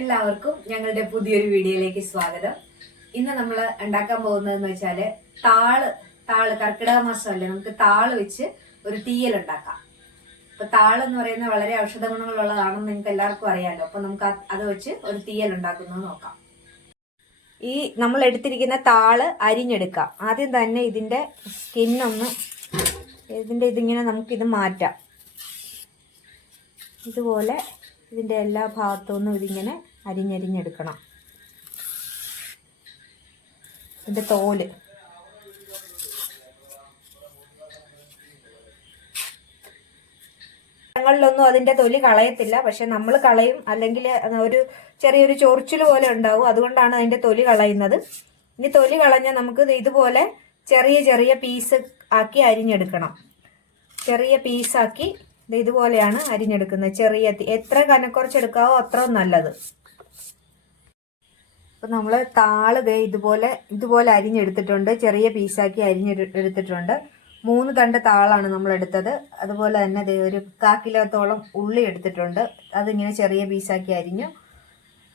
എല്ലാവർക്കും ഞങ്ങളുടെ പുതിയൊരു വീഡിയോയിലേക്ക് സ്വാഗതം. ഇന്ന് നമ്മൾ ഉണ്ടാക്കാൻ പോകുന്നതെന്ന് വെച്ചാൽ താൾ താൾ കർക്കിടക മാസമല്ലേ നമുക്ക് താൾ വെച്ച് ഒരു തീയൽ ഉണ്ടാക്കാം. അപ്പൊ താൾ എന്ന് പറയുന്നത് വളരെ ഔഷധ ഗുണങ്ങളുള്ളതാണെന്ന് നിങ്ങൾക്ക് എല്ലാവർക്കും അറിയാലോ. അപ്പൊ നമുക്ക് അത് വെച്ച് ഒരു തീയൽ ഉണ്ടാക്കുന്നത് നോക്കാം. ഈ നമ്മൾ എടുത്തിരിക്കുന്ന താൾ അരിഞ്ഞെടുക്കാം ആദ്യം തന്നെ ഇതിന്റെ സ്കിന്നൊന്ന് ഇതിന്റെ ഇതിങ്ങനെ നമുക്കിത് മാറ്റാം. ഇതുപോലെ ഇതിന്റെ എല്ലാ ഭാഗത്തു നിന്നും ഇതിങ്ങനെ അരിഞ്ഞരിഞ്ഞെടുക്കണം. ഇതിന്റെ തോൽ. ങ്ങളിലൊന്നും അതിന്റെ തൊലി കളയത്തില്ല. പക്ഷെ നമ്മൾ കളയും. അല്ലെങ്കിൽ ഒരു ചെറിയൊരു ചൊറിച്ചിൽ പോലെ ഉണ്ടാവും. അതുകൊണ്ടാണ് അതിന്റെ തൊലി കളയുന്നത്. ഇനി തൊലി കളഞ്ഞാൽ നമുക്ക് ഇത് ഇതുപോലെ ചെറിയ ചെറിയ പീസ് ആക്കി അരിഞ്ഞെടുക്കണം. ചെറിയ പീസാക്കി ഇതുപോലെയാണ് അരിഞ്ഞെടുക്കുന്നത്. ചെറിയ എത്ര കനക്കുറച്ചെടുക്കാവോ അത്ര നല്ലത്. അപ്പൊ നമ്മൾ താൾ ദേ ഇതുപോലെ ഇതുപോലെ അരിഞ്ഞെടുത്തിട്ടുണ്ട്. ചെറിയ പീസാക്കി അരിഞ്ഞെടുത്തിട്ടുണ്ട് മൂന്ന് തണ്ട് താളാണ് നമ്മൾ എടുത്തത് അതുപോലെ തന്നെ ദേ ഒരു കാ കിലോത്തോളം ഉള്ളി എടുത്തിട്ടുണ്ട്. അതിങ്ങനെ ചെറിയ പീസാക്കി അരിഞ്ഞു.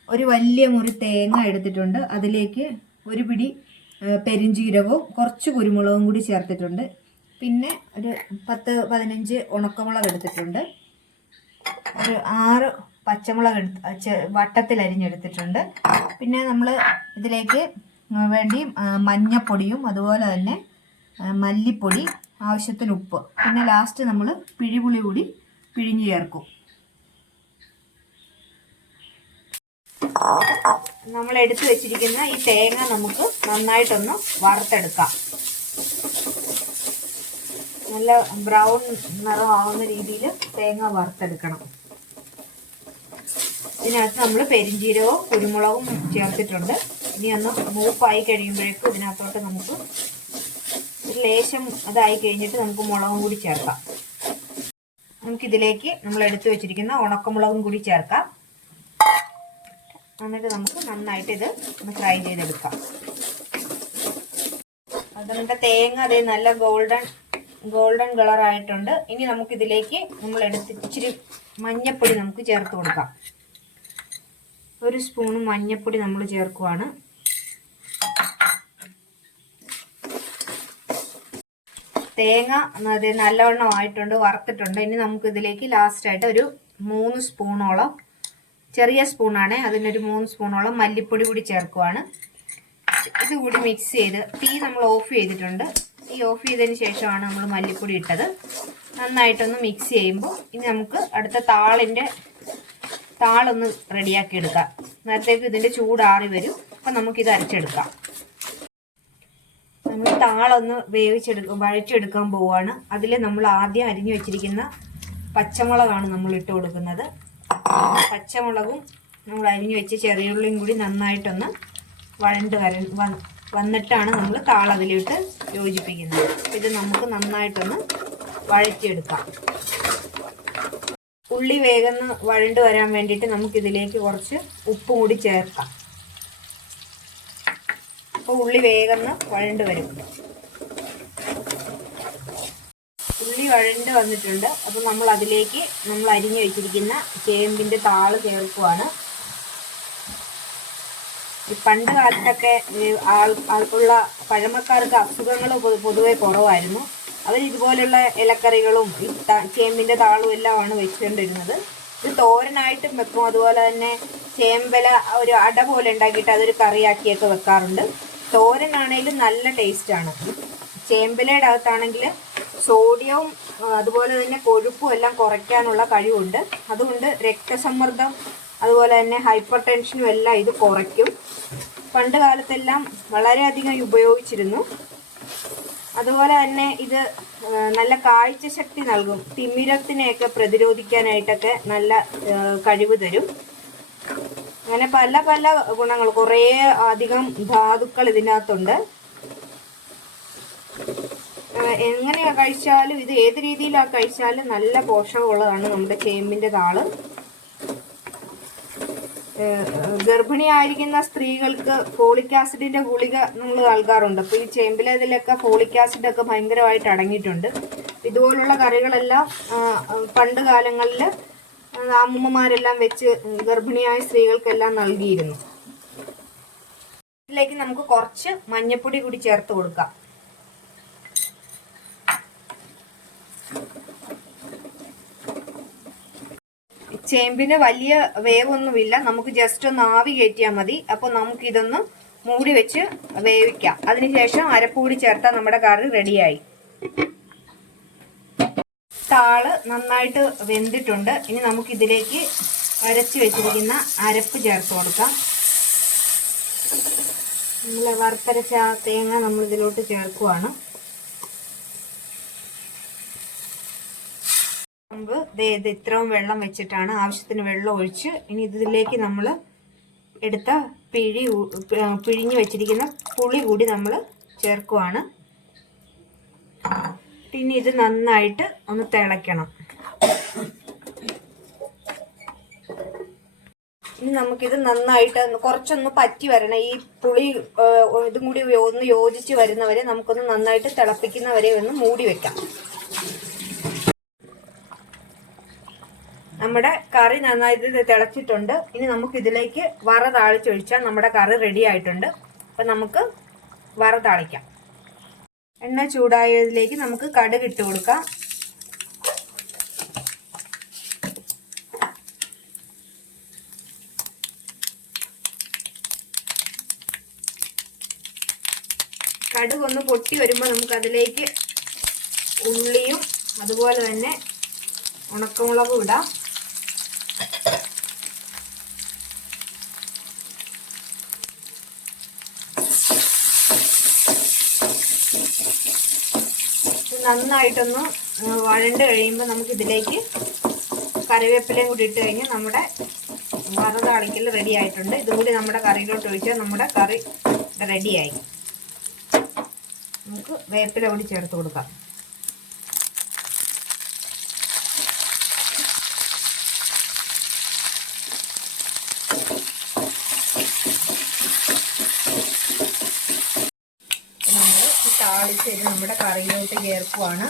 ഒരു വലിയ മുറി തേങ്ങ എടുത്തിട്ടുണ്ട്. അതിലേക്ക് ഒരു പിടി ഏ, കുറച്ച് കുരുമുളകും കൂടി ചേർത്തിട്ടുണ്ട്. പിന്നെ ഒരു പത്ത് പതിനഞ്ച് ഉണക്കമുളക് എടുത്തിട്ടുണ്ട്. ഒരു ആറ് പച്ചമുളക് എടുത്ത് വട്ടത്തിൽ അരിഞ്ഞെടുത്തിട്ടുണ്ട്. പിന്നെ നമ്മൾ ഇതിലേക്ക് വേണ്ടി മഞ്ഞപ്പൊടിയും അതുപോലെ തന്നെ മല്ലിപ്പൊടി ആവശ്യത്തിന് ഉപ്പ്. പിന്നെ ലാസ്റ്റ് നമ്മൾ പിഴിപുളി കൂടി പിഴിഞ്ഞ് ചേർക്കും. നമ്മൾ എടുത്തു വെച്ചിരിക്കുന്ന ഈ തേങ്ങ നമുക്ക് നന്നായിട്ടൊന്ന് വറുത്തെടുക്കാം. നല്ല ബ്രൗൺ നിറമാവുന്ന രീതിയിൽ തേങ്ങ വറുത്തെടുക്കണം. ഇതിനകത്ത് നമ്മൾ പെരിഞ്ചീരകവും കുരുമുളകും ചേർത്തിട്ടുണ്ട്. ഇനി ഒന്ന് മൂപ്പായി കഴിയുമ്പോഴേക്കും ഇതിനകത്തോട്ട് നമുക്ക് ഒരു ലേശം അതായി കഴിഞ്ഞിട്ട് നമുക്ക് മുളകും കൂടി ചേർക്കാം. നമുക്കിതിലേക്ക് നമ്മൾ എടുത്തു വെച്ചിരിക്കുന്ന ഉണക്കമുളകും കൂടി ചേർക്കാം. എന്നിട്ട് നമുക്ക് നന്നായിട്ട് ഇത് ഒന്ന് ഫ്രൈ ചെയ്തെടുക്കാം. അതുകൊണ്ട് തേങ്ങ അതേ നല്ല ഗോൾഡൻ ഗോൾഡൻ കളർ ആയിട്ടുണ്ട്. ഇനി നമുക്ക് ഇതിലേക്ക് നമ്മൾ എടുത്ത് ഇച്ചിരി മഞ്ഞപ്പൊടി നമുക്ക് ചേർത്ത് കൊടുക്കാം. ഒരു സ്പൂണ് മഞ്ഞപ്പൊടി നമ്മൾ ചേർക്കുവാണ്. തേങ്ങ അത് നല്ലവണ്ണം ആയിട്ടുണ്ട് വറുത്തിട്ടുണ്ട്. ഇനി നമുക്ക് ഇതിലേക്ക് ലാസ്റ്റ് ആയിട്ട് ഒരു മൂന്ന് സ്പൂണോളം ചെറിയ സ്പൂണാണ് അതിനൊരു മൂന്ന് സ്പൂണോളം മല്ലിപ്പൊടി കൂടി ചേർക്കുവാണ്. ഇത് കൂടി മിക്സ് ചെയ്ത് തീ നമ്മൾ ഓഫ് ചെയ്തിട്ടുണ്ട്. ഈ ഓഫ് ചെയ്തതിന് ശേഷമാണ് നമ്മൾ മല്ലിപ്പൊടി ഇട്ടത്. നന്നായിട്ടൊന്ന് മിക്സ് ചെയ്യുമ്പോൾ ഇനി നമുക്ക് അടുത്ത താളിന്റെ താളൊന്ന് റെഡിയാക്കി എടുക്കാം. നേരത്തേക്ക് ഇതിന്റെ ചൂടാറി വരും. അപ്പം നമുക്കിത് അരച്ചെടുക്കാം. നമ്മൾ താളൊന്ന് വേവിച്ചെടുക്കും വഴച്ചെടുക്കാൻ പോവുകയാണ് അതിൽ നമ്മൾ ആദ്യം അരിഞ്ഞു വെച്ചിരിക്കുന്ന പച്ചമുളകാണ് നമ്മൾ ഇട്ട് കൊടുക്കുന്നത്. പച്ചമുളകും നമ്മൾ അരിഞ്ഞു വെച്ച് ചെറിയുള്ളിയും കൂടി നന്നായിട്ടൊന്ന് വഴണ്ട് വര വന്നിട്ടാണ് നമ്മൾ താളതിലിട്ട് യോജിപ്പിക്കുന്നത്. ഇത് നമുക്ക് നന്നായിട്ടൊന്ന് വഴറ്റിയെടുക്കാം. ഉള്ളി വേഗം വഴണ്ട് വരാൻ വേണ്ടിയിട്ട് നമുക്കിതിലേക്ക് കുറച്ച് ഉപ്പും കൂടി ചേർക്കാം. അപ്പോൾ ഉള്ളി വേഗം വഴണ്ട് വരും. ഉള്ളി വഴണ്ട് വന്നിട്ടുണ്ട്. അപ്പോൾ നമ്മൾ അതിലേക്ക് നമ്മൾ അരിഞ്ഞു വെച്ചിരിക്കുന്ന ചേമ്പിന്റെ താൾ ചേർക്കുവാണ്. പണ്ട് കാലത്തൊക്കെ ആൾ ആൾക്കുള്ള പഴമക്കാർക്ക് അസുഖങ്ങൾ പൊതുവെ കുറവായിരുന്നു. അവർ ഇതുപോലുള്ള ഇലക്കറികളും ഈ ചേമ്പിന്റെ താളും എല്ലാമാണ് വെച്ചുകൊണ്ടിരുന്നത്. ഇത് തോരനായിട്ടും വെക്കും. അതുപോലെ തന്നെ ചേമ്പല ഒരു അട പോലെ ഉണ്ടാക്കിയിട്ട് അതൊരു കറിയാക്കിയൊക്കെ വെക്കാറുണ്ട്. തോരനാണെങ്കിലും നല്ല ടേസ്റ്റാണ്. ചേമ്പലയുടെ അകത്താണെങ്കിൽ സോഡിയവും അതുപോലെ തന്നെ കൊഴുപ്പും എല്ലാം കുറയ്ക്കാനുള്ള കഴിവുണ്ട്. അതുകൊണ്ട് രക്തസമ്മർദ്ദം അതുപോലെ തന്നെ ഹൈപ്പർ ടെൻഷനും എല്ലാം ഇത് കുറയ്ക്കും. പണ്ട് കാലത്തെല്ലാം വളരെയധികം ഉപയോഗിച്ചിരുന്നു. അതുപോലെ തന്നെ ഇത് നല്ല കാഴ്ച ശക്തി നൽകും. തിമിരത്തിനെയൊക്കെ പ്രതിരോധിക്കാനായിട്ടൊക്കെ നല്ല കഴിവ് തരും. അങ്ങനെ പല പല ഗുണങ്ങൾ കുറേ അധികം ധാതുക്കൾ ഇതിനകത്തുണ്ട്. എങ്ങനെയാണ് കഴിച്ചാലും ഇത് ഏത് രീതിയിലാണ് കഴിച്ചാലും നല്ല പോഷകമുള്ളതാണ് നമ്മുടെ ചേമ്പിന്റെ താൾ. ഗർഭിണിയായിരിക്കുന്ന സ്ത്രീകൾക്ക് ഫോളിക് ആസിഡിന്റെ ഗുളിക നമ്മൾ നൽകാറുണ്ട്. അപ്പോൾ ഈ ചേമ്പിലതിലൊക്കെ ഫോളിക് ആസിഡ് ഒക്കെ ഭയങ്കരമായിട്ട് അടങ്ങിയിട്ടുണ്ട്. ഇതുപോലുള്ള കറികളെല്ലാം പണ്ട് കാലങ്ങളിൽ അമ്മൂമ്മമാരെല്ലാം വെച്ച് ഗർഭിണിയായ സ്ത്രീകൾക്കെല്ലാം നൽകിയിരുന്നു. ഇതിലേക്ക് നമുക്ക് കുറച്ച് മഞ്ഞപ്പൊടി കൂടി ചേർത്ത് കൊടുക്കാം. ചേമ്പിന് വലിയ വേവൊന്നുമില്ല. നമുക്ക് ജസ്റ്റ് ഒന്ന് ആവി കയറ്റിയാൽ മതി. അപ്പോൾ നമുക്കിതൊന്ന് മൂടി വെച്ച് വേവിക്കാം. അതിനുശേഷം അരപ്പൂടി ചേർത്താൽ നമ്മുടെ കറി റെഡിയായി. താൾ നന്നായിട്ട് വെന്തിട്ടുണ്ട്. ഇനി നമുക്കിതിലേക്ക് അരച്ച് വെച്ചിരിക്കുന്ന അരപ്പ് ചേർത്ത് കൊടുക്കാം. നമ്മൾ വറുത്തരച്ച തേങ്ങ നമ്മളിതിലോട്ട് ചേർക്കുവാണ് മുമ്പ് ദേ ഇത് ഇത്രയും വെള്ളം വെച്ചിട്ടാണ് ആവശ്യത്തിന് വെള്ളം ഒഴിച്ച് ഇനി ഇതിലേക്ക് നമ്മൾ എടുത്ത പിഴി പിഴിഞ്ഞ് വെച്ചിരിക്കുന്ന പുളി കൂടി നമ്മൾ ചേർക്കുവാണ്. പിന്നെ ഇത് നന്നായിട്ട് ഒന്ന് തിളയ്ക്കണം. ഇനി നമുക്കിത് നന്നായിട്ട് കുറച്ചൊന്ന് പറ്റി വരണം. ഈ പുളി ഇതും കൂടി ഒന്ന് യോജിച്ച് വരുന്നവരെ നമുക്കൊന്ന് നന്നായിട്ട് തിളപ്പിക്കുന്നവരെ ഒന്ന് മൂടി വെക്കാം. നമ്മുടെ കറി നന്നായിട്ട് തിളച്ചിട്ടുണ്ട്. ഇനി നമുക്ക് ഇതിലേക്ക് വറ താളിച്ചൊഴിച്ചാൽ നമ്മുടെ കറി റെഡി ആയിട്ടുണ്ട്. അപ്പൊ നമുക്ക് വറ താളിക്കാം. എണ്ണ ചൂടായതിലേക്ക് നമുക്ക് കടുക് ഇട്ട് കൊടുക്കാം. കടുക് ഒന്ന് പൊട്ടി വരുമ്പോൾ നമുക്ക് അതിലേക്ക് ഉള്ളിയും അതുപോലെ തന്നെ ഉണക്കമുളകും ഇടാം ഇത് നന്നായിട്ടൊന്ന് വഴണ്ട് കഴിയുമ്പോൾ നമുക്കിതിലേക്ക് കറിവേപ്പിലയും കൂടി ഇട്ട് കഴിഞ്ഞാൽ നമ്മുടെ വറുതാളിക്കൽ റെഡി ആയിട്ടുണ്ട്. ഇതുകൂടി നമ്മുടെ കറിയിലോട്ട് ഒഴിച്ചാൽ നമ്മുടെ കറി റെഡിയായി നമുക്ക് വേപ്പില കൂടി ചേർത്ത് കൊടുക്കാം നമ്മൾ ഈ താളിച്ച് ഇത് നമ്മുടെ കറിയിലോട്ട് ചേർക്കുവാണ്.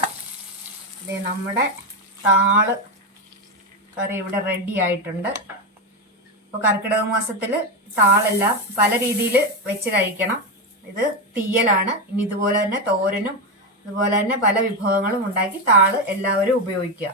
ഇത് നമ്മുടെ താൾ കറി ഇവിടെ റെഡി ആയിട്ടുണ്ട്. ഇപ്പോൾ കർക്കിടക മാസത്തിൽ താളെല്ലാം പല രീതിയിൽ വെച്ച് കഴിക്കണം. ഇത് തീയലാണ്. ഇനി ഇതുപോലെ തന്നെ തോരനും അതുപോലെ തന്നെ പല വിഭവങ്ങളും ഉണ്ടാക്കി താൾ എല്ലാവരും ഉപയോഗിക്കുക.